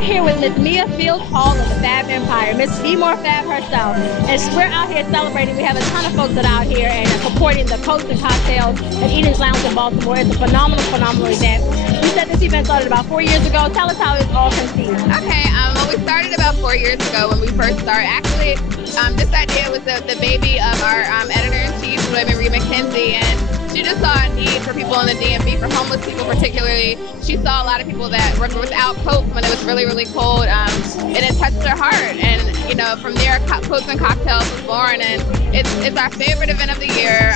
Here with Miss Mia Fields Hall of the Fab Empire, Miss Seymour Fab herself. And we're out here celebrating. We have a ton of folks that are out here and supporting the Coats and Cocktails at Eden's Lounge in Baltimore. It's a phenomenal, phenomenal event. We said this event started about 4 years ago. Tell us how it all conceived. Okay, well, we started about 4 years ago when we first started. Actually, this idea was the baby of our editor-in-chief, Joi-Marie Mckenzie, and she just saw a need for people in the DMV, for homeless people particularly. She saw a lot of people that were without coats when it was really, really cold, and it touched her heart. And you know, from there, Coats and Cocktails was born, and it's our favorite event of the year.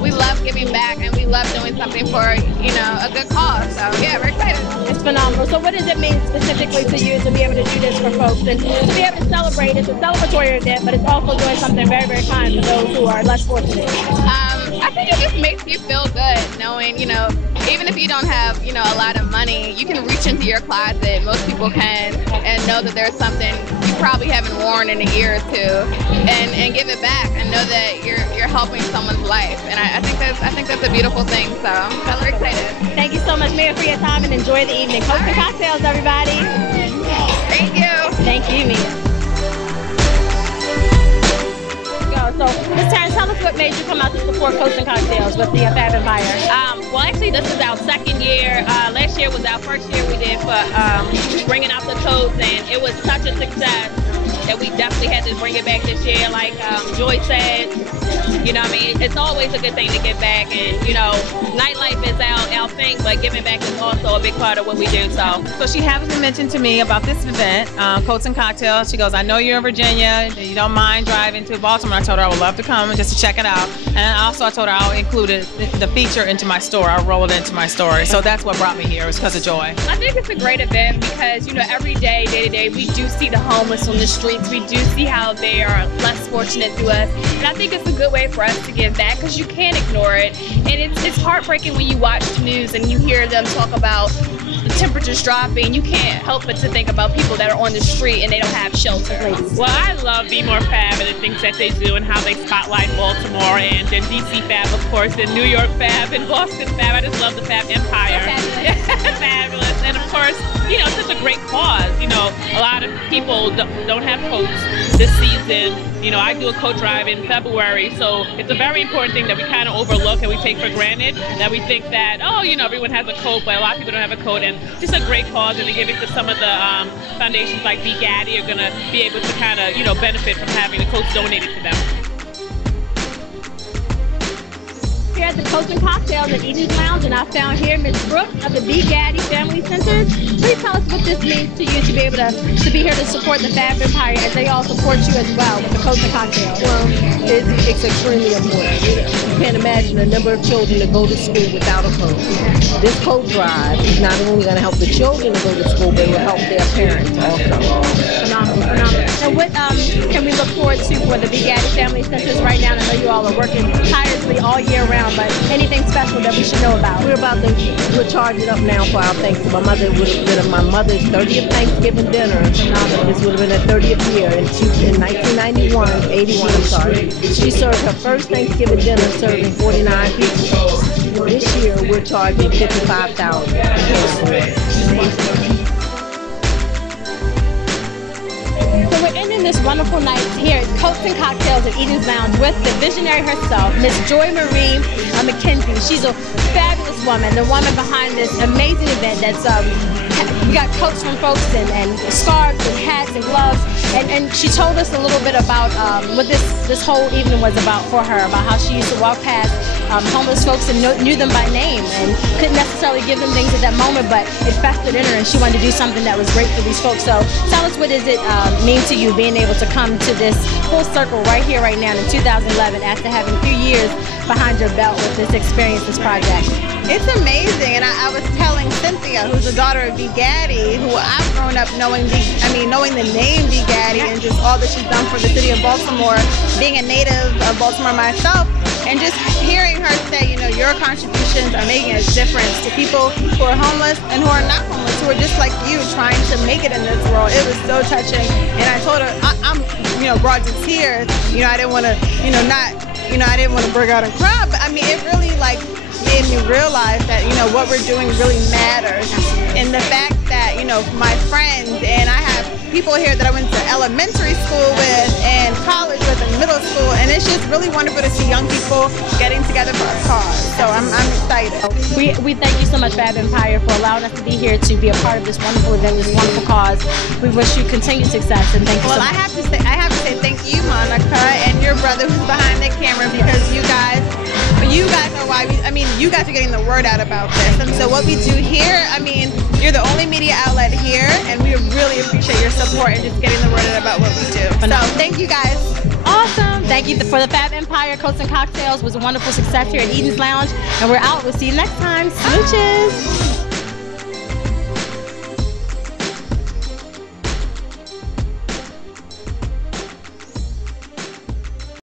We love giving back, and we love doing something for, you know, a good cause. So yeah, we're excited. It's phenomenal. So what does it mean specifically to you to be able to do this for folks and to be able to celebrate? It's a celebratory event, but it's also doing something very, very kind for those who are less fortunate. I think it just makes you feel good knowing, you know, even if you don't have, you know, a lot of money, you can reach into your closet, most people can, and know that there's something you probably haven't worn in a year or two, and give it back and know that you're helping someone's life. And I think that's a beautiful thing. So we're excited. Thank you so much, Mia, for your time, and enjoy the evening. Coats and Cocktails, everybody. Thank you. Thank you, Mia. So, Ms. Terrence, tell us what made you come out to support Coats and Cocktails with the Fab Empire. Well, actually, this is our second year. Last year was our first year we did for bringing out the coats, and it was such a success that we definitely had to bring it back this year. Like Joy said, you know what I mean? It's always a good thing to give back, and you know, nightlife is our thing, but giving back is also a big part of what we do. So she happened to mention to me about this event, Coats and Cocktails. She goes, I know you're in Virginia, you don't mind driving to Baltimore. I told her I would love to come just to check it out. And also I told her I'll include the feature into my store. I'll roll it into my store. So that's what brought me here, was because of Joy. I think it's a great event because, you know, every day, day to day, we do see the homeless on the streets. We do see how they are less fortunate to us. And I think it's a good way for us to give back because you can't ignore it. And it's heartbreaking when you watch the news and you hear them talk about the temperatures dropping. You can't help but to think about people that are on the street and they don't have shelter. Well, I love Be More Fab and the things that they do and how they spotlight Baltimore, and then DC Fab, of course, and New York Fab and Boston Fab. I just love the Fab Empire. Fabulous. And of course, you know, it's such a great cause. You know, a lot of people don't have coats this season. You know, I do a coat drive in February, so it's a very important thing that we kind of overlook and we take for granted, that we think that, oh, you know, everyone has a coat, but a lot of people don't have a coat, and just a great cause, and to give it to some of the foundations like Be Gaddy are going to be able to kind of, you know, benefit from having the coats donated to them. Here at the Coats and Cocktails at Eden's Lounge, and I found here Ms. Brooks of the Be Gaddy Family Center. Please tell us what this means to you to be able to be here to support the Fab Empire as they all support you as well with the Coats and Cocktails. Well, it's extremely important. You can't imagine the number of children that go to school without a coat. This coat drive is not only going to help the children to go to school, but it will help their parents also. Phenomenal, phenomenal. And what can we look forward to for the Be Gaddy Family Centers right now? I know you all are working tirelessly all year round, but anything special that we should know about? We're charging up now for our Thanksgiving. My mother would have been my mother's 30th Thanksgiving dinner. This would have been her 30th year, and in 81, I'm sorry. She served her first Thanksgiving dinner serving 49 people. This year we're charging $55,000. So we're ending this wonderful night here at Coats and Cocktails at Eden's Lounge with the visionary herself, Miss Joi-Marie Mckenzie. She's a fabulous woman, the woman behind this amazing event that's we got coats from folks and scarves and hats and gloves, and she told us a little bit about what this whole evening was about for her, about how she used to walk past homeless folks and knew them by name and couldn't necessarily give them things at that moment, but it festered in her and she wanted to do something that was great for these folks. So tell us, what does it mean to you being able to come to this full circle right here, right now in 2011 after having a few years behind your belt with this experience, this project? It's amazing, and I was telling Cynthia, who's the daughter of Be Gaddy, who I've grown up knowing the name Be Gaddy and just all that she's done for the city of Baltimore, being a native of Baltimore myself. And just hearing her say, you know, your contributions are making a difference to people who are homeless and who are not homeless, who are just like you, trying to make it in this world. It was so touching. And I told her, I'm, you know, brought to tears. You know, I didn't want to, you know, I didn't want to break out and cry, but I mean, it really like made me realize that, you know, what we're doing really matters. And the fact that, you know, my friends, and I have people here that I went to elementary school with and college with and middle school, and it's just really wonderful to see young people getting together for a cause. So I'm excited. We thank you so much, Fab Empire, for allowing us to be here to be a part of this wonderful event, this wonderful cause. We wish you continued success, and thank you so much. Well, I have to say thank you, Monica, and your brother who's behind the camera, because you guys are why you guys are getting the word out about this. And so what we do here, I mean, you're the only media outlet here, and we really appreciate your support and just getting the word out about what we do. So thank you guys. Awesome. Thank you for the Fab Empire. Coats and Cocktails was a wonderful success here at Eden's Lounge, and we're out. We'll see you next time. Smooches.